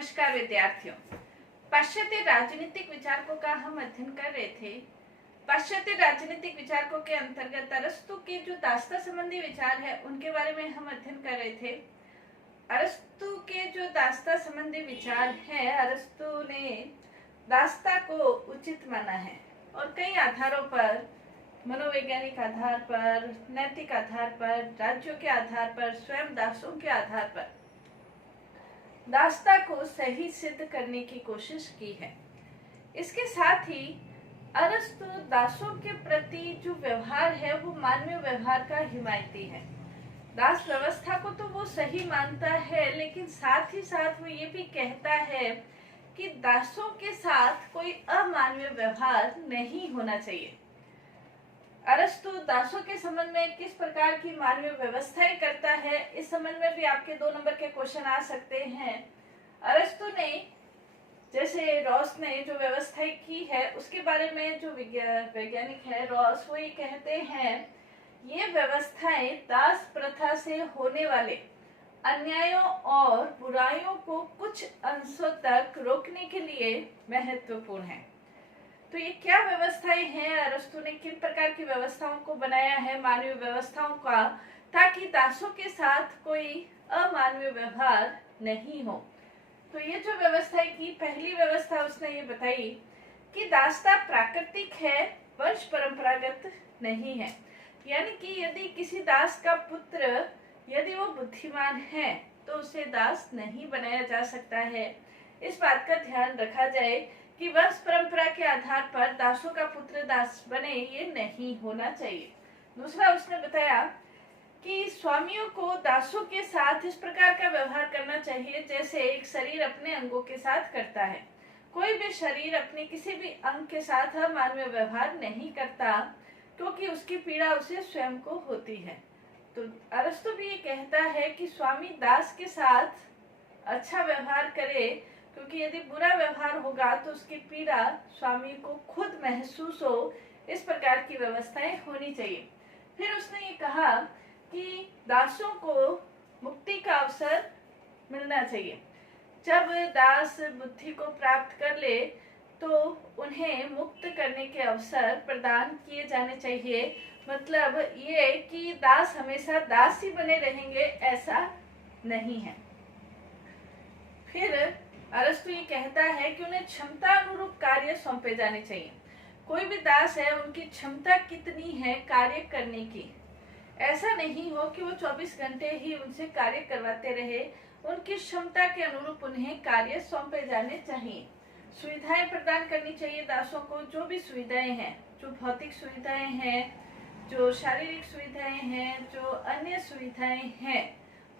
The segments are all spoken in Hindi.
नमस्कार विद्यार्थियों। पाश्चात्य राजनीतिक विचारकों का हम अध्ययन कर रहे थे। पाश्चात्य राजनीतिक विचारकों के अंतर्गत अरस्तु के जो दास्ता संबंधी विचार है उनके बारे में हम अध्ययन कर रहे थे। अरस्तु के जो दास्ता संबंधी विचार है, अरस्तु ने दास्ता को उचित माना है और कई आधारों पर, मनोवैज्ञानिक आधार पर, नैतिक आधार पर, राज्यों के आधार पर, स्वयं दासों के आधार पर दास्ता को सही सिद्ध करने की कोशिश की है। इसके साथ ही अरस्तु दासों के प्रति जो व्यवहार है वो मानवीय व्यवहार का हिमायती है। दास व्यवस्था को तो वो सही मानता है, लेकिन साथ ही साथ वो ये भी कहता है कि दासों के साथ कोई अमानवीय व्यवहार नहीं होना चाहिए। अरस्तु दासों के संबंध में किस प्रकार की मानवीय व्यवस्थाएं करता है, इस संबंध में भी आपके 2 नंबर के क्वेश्चन आ सकते हैं। अरस्तु ने, जैसे रॉस ने जो व्यवस्थाएं की है उसके बारे में जो वैज्ञानिक है रॉस, वो ये कहते हैं ये व्यवस्थाएं दास प्रथा से होने वाले अन्यायों और बुराइयों को कुछ अंशों तक रोकने के लिए महत्वपूर्ण है। तो ये क्या व्यवस्थाएं हैं, अरस्तु ने किन प्रकार की व्यवस्थाओं को बनाया है, मानवीय व्यवस्थाओं का, ताकि दासों के साथ कोई अमानवीय व्यवहार नहीं हो। तो ये जो व्यवस्था की पहली व्यवस्था उसने ये बताई कि दास्ता प्राकृतिक है, वंश परंपरागत नहीं है। यानी कि यदि किसी दास का पुत्र यदि वो बुद्धिमान है तो उसे दास नहीं बनाया जा सकता है। इस बात का ध्यान रखा जाए कि वंश परंपरा के आधार पर दासों का पुत्र दास बने, ये नहीं होना चाहिए। दूसरा उसने बताया कि स्वामियों को दासों के साथ इस प्रकार का व्यवहार करना चाहिए जैसे एक शरीर अपने अंगों के साथ करता है। कोई भी शरीर अपने किसी भी अंग के साथ अमानवीय व्यवहार नहीं करता, क्योंकि उसकी पीड़ा उसे स्वयं को होती है। तो अरस्तु भी ये कहता है कि स्वामी दास के साथ अच्छा व्यवहार करे, क्योंकि यदि बुरा व्यवहार होगा तो उसकी पीड़ा स्वामी को खुद महसूस हो। इस प्रकार की व्यवस्थाएं होनी चाहिए। फिर उसने ये कहा कि दासों को मुक्ति का अवसर मिलना चाहिए। जब दास बुद्धि को प्राप्त कर ले तो उन्हें मुक्त करने के अवसर प्रदान किए जाने चाहिए। मतलब ये कि दास हमेशा दास ही बने रहेंगे, ऐसा नहीं है। फिर अरस्तु ये कहता है कि उन्हें क्षमता अनुरूप कार्य सौंपे जाने चाहिए। कोई भी दास है, उनकी क्षमता कितनी है कार्य करने की, ऐसा नहीं हो कि वो 24 घंटे ही उनसे कार्य करवाते रहे। उनकी क्षमता के अनुरूप उन्हें कार्य सौंपे जाने चाहिए। सुविधाएं प्रदान करनी चाहिए दासों को। जो भी सुविधाएं हैं, जो भौतिक सुविधाएं हैं, जो शारीरिक सुविधाएं हैं, जो अन्य सुविधाएं हैं,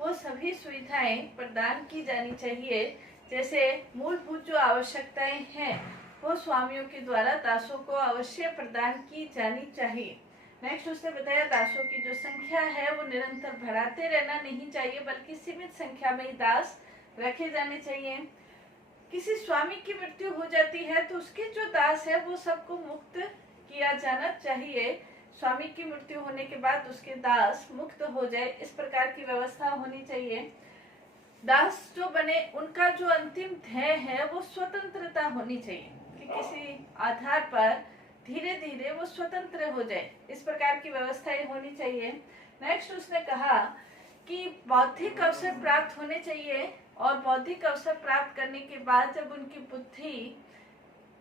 वो सभी सुविधाएं प्रदान की जानी चाहिए। जैसे मूलभूत जो आवश्यकताएं हैं वो स्वामियों के द्वारा दासों को अवश्य प्रदान की जानी चाहिए। नेक्स्ट उसने बताया दासों की जो संख्या है वो निरंतर बढ़ाते रहना नहीं चाहिए, बल्कि सीमित संख्या में ही दास रखे जाने चाहिए। किसी स्वामी की मृत्यु हो जाती है तो उसके जो दास है वो सबको मुक्त किया जाना चाहिए। स्वामी की मृत्यु होने के बाद उसके दास मुक्त हो जाए, इस प्रकार की व्यवस्था होनी चाहिए। दास जो बने उनका जो अंतिम ध्येय है वो स्वतंत्रता होनी चाहिए, कि किसी आधार पर धीरे धीरे वो स्वतंत्र हो जाए। इस प्रकार की व्यवस्थाएं होनी चाहिए। नेक्स्ट उसने कहा कि बौद्धिक अवसर प्राप्त होने चाहिए, और बौद्धिक अवसर प्राप्त करने के बाद जब उनकी बुद्धि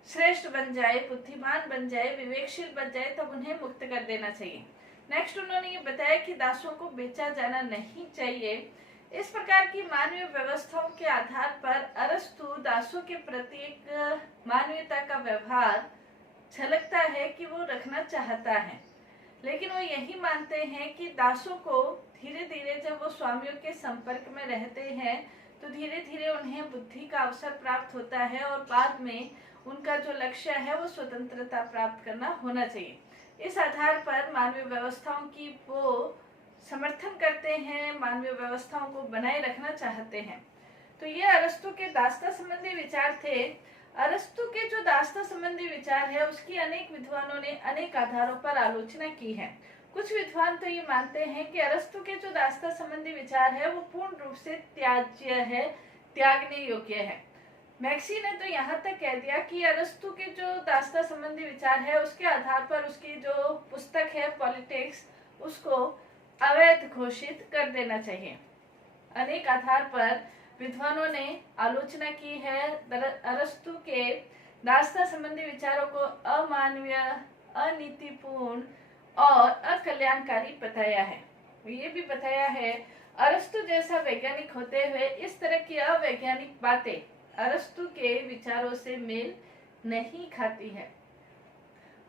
श्रेष्ठ बन जाए, बुद्धिमान बन जाए, विवेकशील बन जाए, तब उन्हें मुक्त कर देना चाहिए। नेक्स्ट उन्होंने ये बताया कि दासों को बेचा जाना नहीं चाहिए। इस प्रकार की मानवीय व्यवस्थाओं के आधार पर अरस्तु दासों के प्रति एक मानवीयता का व्यवहार झलकता है कि वो रखना चाहता है। लेकिन वो यही मानते हैं कि दासों को धीरे धीरे जब वो स्वामियों के संपर्क में रहते हैं तो धीरे धीरे उन्हें बुद्धि का अवसर प्राप्त होता है, और बाद में उनका जो लक्ष्य है वो स्वतंत्रता प्राप्त करना होना चाहिए। इस आधार पर मानवीय व्यवस्थाओं की वो समर्थन करते हैं, मानवीय व्यवस्थाओं को बनाए रखना चाहते हैं। तो ये अरस्तु के दास्ता संबंधी विचार थे। अरस्तु के जो दास्ता संबंधी विचार है उसकी अनेक विद्वानों ने अनेक आधारों पर आलोचना की है। कुछ विद्वान तो ये मानते हैं कि अरस्तु के जो दास्ता संबंधी विचार है वो पूर्ण रूप से त्याज्य है, त्यागने योग्य है। मैक्सी ने तो यहाँ तक कह दिया कि अरस्तु के जो दास्ता संबंधी विचार है उसके आधार पर उसकी जो पुस्तक है पॉलिटिक्स उसको अवैध घोषित कर देना चाहिए। अनेक आधार पर विद्वानों ने आलोचना की है, अरस्तु के दास्ता संबंधी विचारों को अमानवीय, अनीतिपूर्ण और अकल्याणकारी बताया है। ये भी बताया है अरस्तु जैसा वैज्ञानिक होते हुए इस तरह की अवैज्ञानिक बातें अरस्तु के विचारों से मेल नहीं खाती है।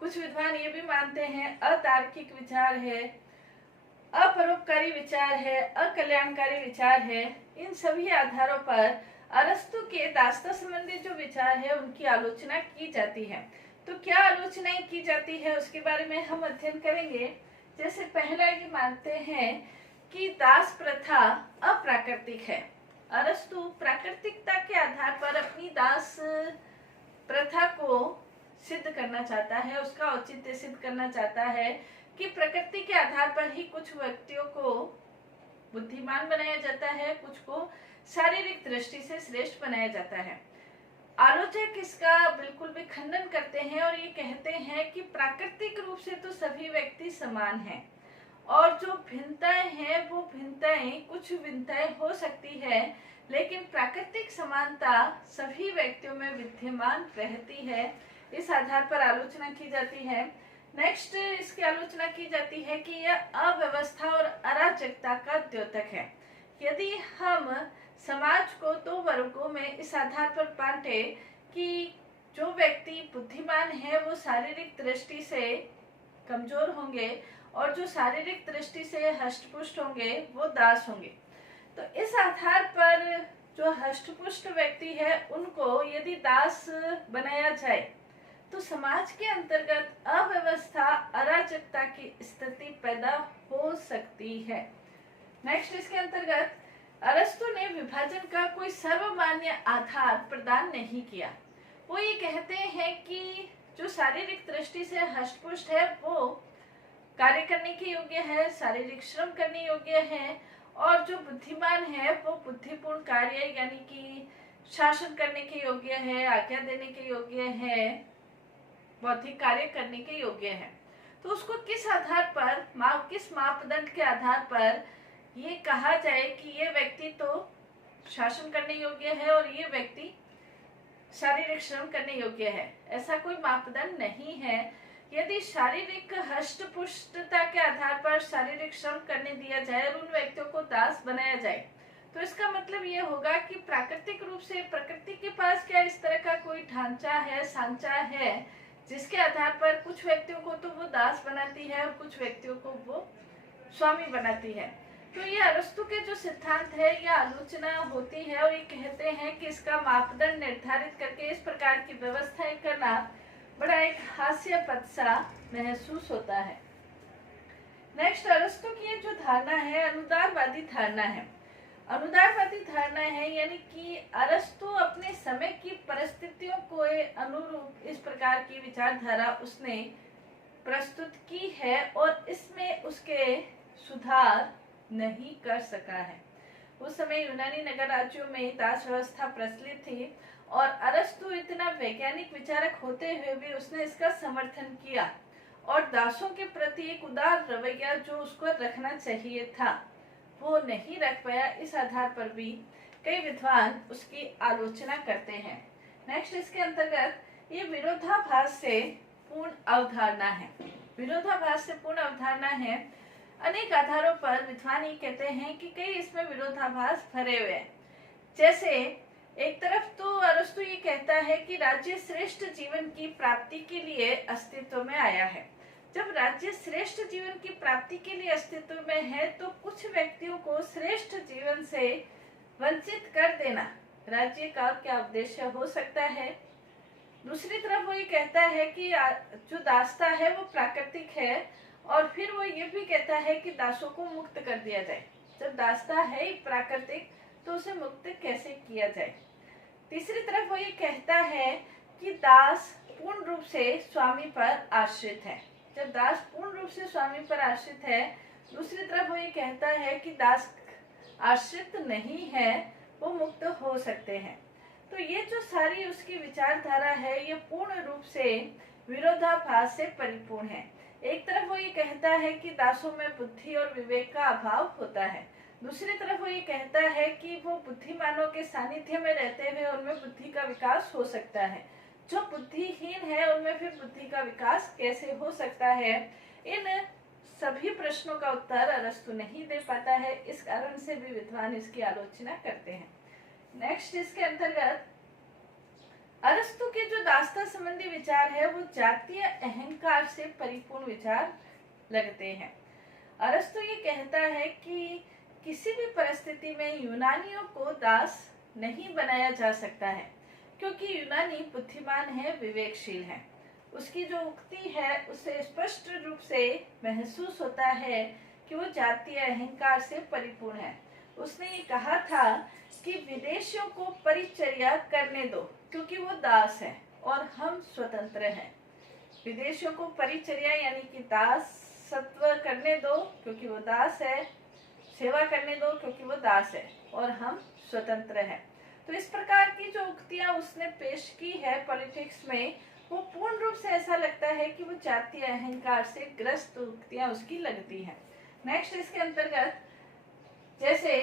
कुछ विद्वान ये भी मानते हैं अतार्किक विचार है, अपरोपकारी विचार है, अकल्याणकारी विचार है। इन सभी आधारों पर अरस्तु के दास्ता संबंधी जो विचार है उनकी आलोचना की जाती है। तो क्या आलोचनाएं की जाती है उसके बारे में हम अध्ययन करेंगे। जैसे पहला ये मानते हैं कि दास प्रथा अप्राकृतिक है। अरस्तु प्राकृतिकता के आधार पर अपनी दास प्रथा को सिद्ध करना चाहता है, उसका औचित्य सिद्ध करना चाहता है कि प्रकृति के आधार पर ही कुछ व्यक्तियों को बुद्धिमान बनाया जाता है, कुछ को शारीरिक दृष्टि से श्रेष्ठ बनाया जाता है। आलोचक इसका बिल्कुल भी खंडन करते हैं और ये कहते हैं कि प्राकृतिक रूप से तो सभी व्यक्ति समान हैं और जो भिन्नताएं हैं वो भिन्नताएं कुछ भिन्नताएं हो सकती है, लेकिन प्राकृतिक समानता सभी व्यक्तियों में विद्यमान रहती है। इस आधार पर आलोचना की जाती है। नेक्स्ट इसकी आलोचना की जाती है कि यह अव्यवस्था और अराजकता का द्योतक है। यदि हम समाज को दो वर्गों में इस आधार पर बांटे कि जो व्यक्ति बुद्धिमान है वो शारीरिक दृष्टि से कमजोर होंगे और जो शारीरिक दृष्टि से हष्टपुष्ट होंगे वो दास होंगे, तो इस आधार पर जो हष्टपुष्ट व्यक्ति है उनको यदि दास बनाया जाए तो समाज के अंतर्गत अव्यवस्था, अराजकता की स्थिति पैदा हो सकती है। नेक्स्ट इसके अंतर्गत अरस्तु ने विभाजन का कोई सर्वमान्य आधार प्रदान नहीं किया। वो ये कहते हैं कि जो शारीरिक दृष्टि से हष्टपुष्ट है वो कार्य करने के योग्य है, शारीरिक श्रम करने योग्य है, और जो बुद्धिमान है वो बुद्धिपूर्ण कार्य यानी कि शासन करने के योग्य है, आज्ञा देने के योग्य है, बौद्धिक कार्य करने के योग्य है। तो उसको किस आधार पर, किस मापदंड के आधार पर ये कहा जाए कि ये व्यक्ति तो शासन करने योग्य है और ये व्यक्ति शारीरिक श्रम करने योग्य है? ऐसा कोई मापदंड नहीं है। यदि शारीरिक हष्टपुष्टता के आधार पर शारीरिक श्रम करने दिया जाए और उन व्यक्तियों को दास बनाया जाए तो इसका मतलब ये होगा कि प्राकृतिक रूप से प्रकृति के पास क्या इस तरह का कोई ढांचा है, सांचा है जिसके आधार पर कुछ व्यक्तियों को तो वो दास बनाती है और कुछ व्यक्तियों को वो स्वामी बनाती है। तो ये अरस्तु के जो सिद्धांत है यह आलोचना होती है और ये कहते हैं कि इसका मापदंड निर्धारित करके इस प्रकार की व्यवस्थाएं करना बड़ा एक हास्यास्पद सा महसूस होता है। नेक्स्ट अरस्तु की जो धारणा है अनुदारवादी धारणा है। अनुदारवादी धारणा है यानी कि अरस्तु अपने समय की परिस्थितियों को अनुरूप इस प्रकार की विचारधारा उसने प्रस्तुत की है और इसमें उसके सुधार नहीं कर सका है। उस समय यूनानी नगर राज्यों में दास व्यवस्था प्रचलित थी और अरस्तु इतना वैज्ञानिक विचारक होते हुए भी उसने इसका समर्थन किया और दासों के प्रति एक उदार रवैया जो उसको रखना चाहिए था वो नहीं रख पाया। इस आधार पर भी कई विद्वान उसकी आलोचना करते हैं। नेक्स्ट इसके अंतर्गत ये विरोधाभास से पूर्ण अवधारणा है। विरोधाभास से पूर्ण अवधारणा है। अनेक आधारों पर विद्वान ये कहते हैं कि कई इसमें विरोधाभास भरे हुए हैं। जैसे एक तरफ तो अरस्तु ये कहता है कि राज्य श्रेष्ठ जीवन की प्राप्ति के लिए अस्तित्व में आया है। जब राज्य श्रेष्ठ जीवन की प्राप्ति के लिए अस्तित्व में है तो कुछ व्यक्तियों को श्रेष्ठ जीवन से वंचित कर देना राज्य का क्या उद्देश्य हो सकता है। दूसरी तरफ वो ये कहता है कि जो दासता है वो प्राकृतिक है और फिर वो ये भी कहता है कि दासों को मुक्त कर दिया जाए। जब दासता है ही प्राकृतिक तो उसे मुक्त कैसे किया जाए। तीसरी तरफ वो ये कहता है कि दास पूर्ण रूप से स्वामी पर आश्रित है। जब दास पूर्ण रूप से स्वामी पर आश्रित है, दूसरी तरफ वो ये कहता है कि दास आश्रित नहीं है, वो मुक्त हो सकते हैं। तो ये जो सारी उसकी विचारधारा है ये पूर्ण रूप से विरोधाभास से परिपूर्ण है। एक तरफ वो ये कहता है कि दासों में बुद्धि और विवेक का अभाव होता है, दूसरी तरफ वो ये कहता है कि वो बुद्धिमानों के सानिध्य में रहते हुए उनमें बुद्धि का विकास हो सकता है। जो बुद्धिहीन है उनमें फिर बुद्धि का विकास कैसे हो सकता है? इन सभी प्रश्नों का उत्तर अरस्तु नहीं दे पाता है। इस कारण से भी विद्वान इसकी आलोचना करते हैं। नेक्स्ट इसके अंतर्गत अरस्तु के जो दास्ता संबंधी विचार है वो जातीय अहंकार से परिपूर्ण विचार लगते हैं। अरस्तु ये कहता है कि किसी भी परिस्थिति में यूनानियों को दास नहीं बनाया जा सकता है, क्योंकि यूनानी बुद्धिमान है, विवेकशील है। उसकी जो उक्ति है उससे स्पष्ट रूप से महसूस होता है कि वो जातीय अहंकार से परिपूर्ण है। उसने ये कहा था कि विदेशियों को परिचर्या करने दो क्योंकि वो दास है और हम स्वतंत्र हैं। विदेशियों को परिचर्या यानी कि दासत्व करने दो क्योंकि वो दास है, सेवा करने दो क्योंकि वो दास है और हम स्वतंत्र हैं। तो इस प्रकार की जो उक्तियां उसने पेश की है पॉलिटिक्स में, वो पूर्ण रूप से ऐसा लगता है कि वो जातीय अहंकार से ग्रस्त उक्तियां उसकी लगती हैं। नेक्स्ट इसके अंतर्गत जैसे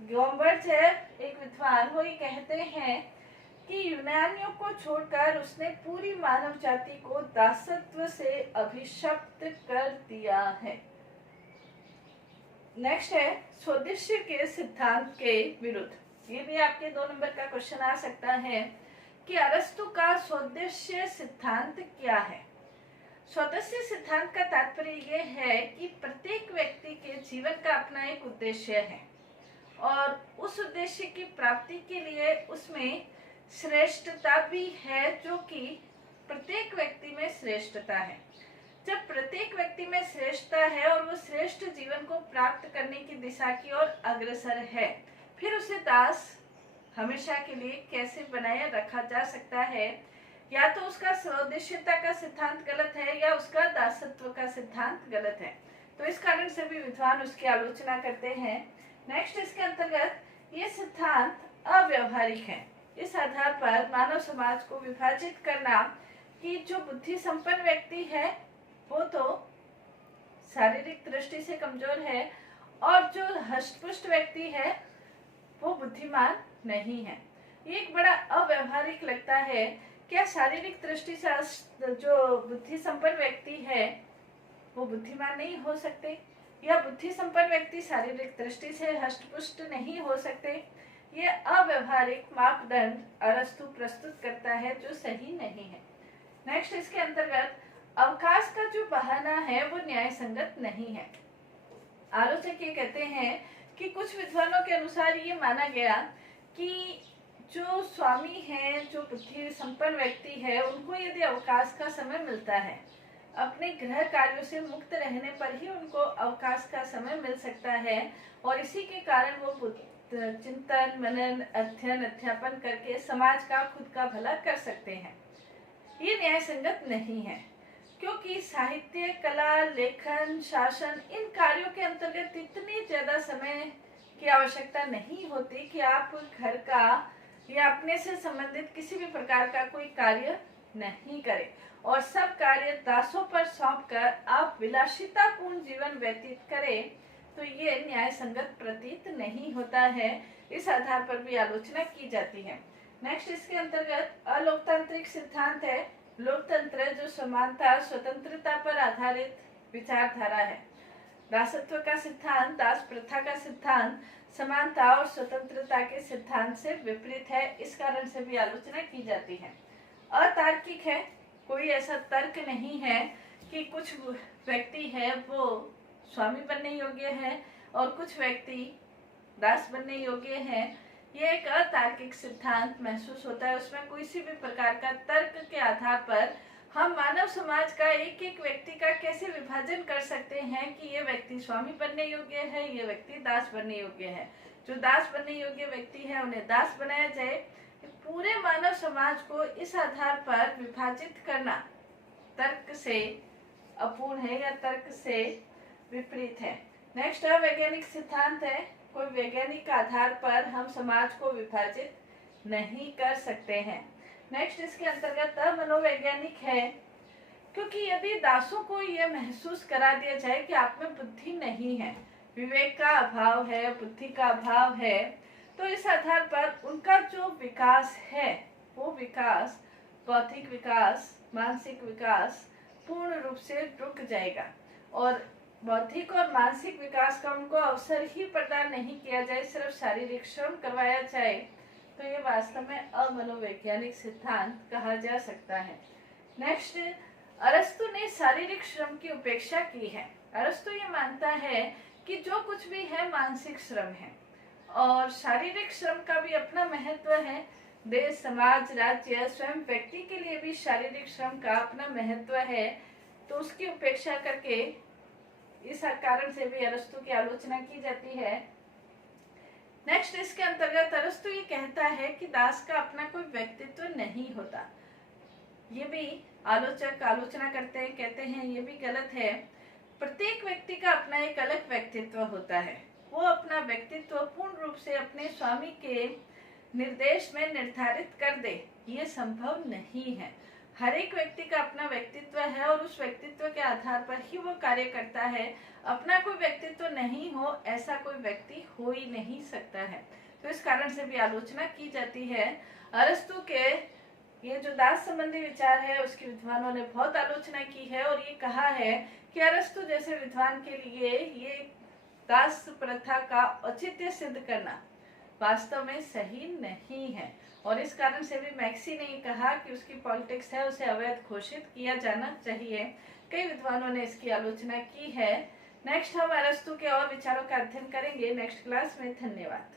ग्योम्बर्च है एक विद्वान, वो ये कहते हैं कि यूनानियों को छोड़कर उसने पूरी मानव जाति को दासत्व से अभिशप्त कर दिया है। नेक्स्ट है स्वदेशी के सिद्धांत के विरुद्ध। ये भी आपके 2 नंबर का क्वेश्चन आ सकता है कि अरस्तु का स्वदेशी सिद्धांत क्या है। स्वदेशी सिद्धांत का तात्पर्य ये है कि प्रत्येक व्यक्ति के जीवन का अपना एक उद्देश्य है और उस उद्देश्य की प्राप्ति के लिए उसमें श्रेष्ठता भी है, जो कि प्रत्येक व्यक्ति में श्रेष्ठता है। जब प्रत्येक व्यक्ति में श्रेष्ठता है और वो श्रेष्ठ जीवन को प्राप्त करने की दिशा की ओर अग्रसर है, फिर उसे दास हमेशा के लिए कैसे बनाए रखा जा सकता है? या तो उसका स्वदेशीता का सिद्धांत गलत है या उसका दासत्व का सिद्धांत गलत है। तो इस कारण से भी विद्वान उसकी आलोचना करते हैं। नेक्स्ट इसके अंतर्गत ये सिद्धांत अव्यवहारिक है। इस आधार पर मानव समाज को विभाजित करना कि जो बुद्धि संपन्न व्यक्ति है वो तो शारीरिक दृष्टि से कमजोर है और जो हष्टपुष्ट व्यक्ति है वो बुद्धिमान नहीं है। ये एक बड़ा अव्यवहारिक लगता है। क्या शारीरिक दृष्टि से जो बुद्धि संपन्न व्यक्ति है वो बुद्धिमान नहीं हो सकते, या बुद्धि संपन्न व्यक्ति शारीरिक दृष्टि से हष्टपुष्ट नहीं हो सकते? ये अव्यवहारिक मापदंड अरस्तु प्रस्तुत करता है जो सही नहीं है। नेक्स्ट इसके अंतर्गत अवकाश का जो बहाना है वो न्याय संगत नहीं है। आलोचक ये कहते हैं कि कुछ विद्वानों के अनुसार ये माना गया कि जो स्वामी है, जो बुद्धि संपन्न व्यक्ति है, उनको यदि अवकाश का समय मिलता है, अपने गृह कार्यों से मुक्त रहने पर ही उनको अवकाश का समय मिल सकता है और इसी के कारण वो चिंतन, मनन, अध्ययन, अध्यापन करके समाज का, खुद का भला कर सकते हैं। ये न्याय संगत नहीं है, क्योंकि साहित्य, कला, लेखन, शासन, इन कार्यों के अंतर्गत इतनी ज्यादा समय की आवश्यकता नहीं होती कि आप घर का या अपने से संबंधित किसी भी प्रकार का कोई कार्य नहीं करें और सब कार्य दासों पर सौंपकर आप विलासितापूर्ण जीवन व्यतीत करें, तो ये न्याय संगत प्रतीत नहीं होता है। इस आधार पर भी आलोचना की जाती है। नेक्स्ट इसके अंतर्गत अलोकतांत्रिक सिद्धांत है। लोकतंत्र जो समानता, स्वतंत्रता पर आधारित विचारधारा है। दासत्व का सिद्धांत, दास प्रथा का सिद्धांत समानता और स्वतंत्रता के सिद्धांत से विपरीत है। इस कारण से भी आलोचना की जाती है। अतार्किक है, कोई ऐसा तर्क नहीं है कि कुछ व्यक्ति है वो स्वामी बनने योग्य है और कुछ व्यक्ति दास बनने योग्य है। ये एक अतार्किक सिद्धांत महसूस होता है। उसमें किसी भी प्रकार का तर्क के आधार पर हम मानव समाज का एक एक व्यक्ति का कैसे विभाजन कर सकते हैं कि ये व्यक्ति स्वामी बनने योग्य है, ये व्यक्ति दास बनने योग्य है। जो दास बनने योग्य व्यक्ति है उन्हें दास बनाया जाए। पूरे मानव समाज को इस आधार पर विभाजित करना तर्क से अपूर्ण है या तर्क से विपरीत है। नेक्स्ट वैज्ञानिक सिद्धांत है। कोई वैज्ञानिक आधार पर हम समाज को विभाजित नहीं कर सकते हैं। नेक्स्ट इसके अंतर्गत मनोवैज्ञानिक है, क्योंकि यदि दासों को यह महसूस करा दिया जाए कि आप में बुद्धि नहीं है, विवेक का अभाव है, बुद्धि का अभाव है, तो इस आधार पर उनका जो विकास है वो विकास, बौद्धिक विकास, मानसिक विकास पूर्ण रूप से रुक जाएगा और बौद्धिक और मानसिक विकास का उनको अवसर ही प्रदान नहीं किया जाए, सिर्फ शारीरिक श्रम करवाया जाए, तो ये वास्तव में अमनोवैज्ञानिक सिद्धांत कहा जा सकता है। नेक्स्ट, अरस्तु ने शारीरिक श्रम की उपेक्षा की है। अरस्तु ये मानता है कि जो कुछ भी है मानसिक श्रम है और शारीरिक श्रम का भी अपना महत्व है। देश, समाज, राज्य, स्वयं व्यक्ति के लिए भी शारीरिक श्रम का अपना महत्व है, तो उसकी उपेक्षा करके इस कारण से भी अरस्तु की आलोचना की जाती है। नेक्स्ट इसके अंतर्गत अरस्तु ये कहता है कि दास का अपना कोई व्यक्तित्व नहीं होता। ये भी आलोचक आलोचना करते हैं, कहते हैं ये भी गलत है। प्रत्येक व्यक्ति का अपना एक अलग व्यक्तित्व होता है, वो अपना व्यक्तित्व पूर्ण रूप से अपने स्वामी के निर्देश में निर्धारित कर दे, ये संभव नहीं है। हर एक व्यक्ति का अपना व्यक्तित्व है और उस व्यक्तित्व के आधार पर ही वो कार्य करता है। अपना कोई व्यक्तित्व नहीं हो ऐसा कोई व्यक्ति हो ही नहीं सकता है, तो इस कारण से भी आलोचना की जाती है। अरस्तु के ये जो दास संबंधी विचार है उसकी विद्वानों ने बहुत आलोचना की है और ये कहा है कि अरस्तु जैसे विद्वान के लिए ये दास प्रथा का औचित्य सिद्ध करना वास्तव में सही नहीं है और इस कारण से भी मैक्सी ने कहा कि उसकी पॉलिटिक्स है उसे अवैध घोषित किया जाना चाहिए। कई विद्वानों ने इसकी आलोचना की है। नेक्स्ट हम अरस्तु के और विचारों का अध्ययन करेंगे नेक्स्ट क्लास में। धन्यवाद।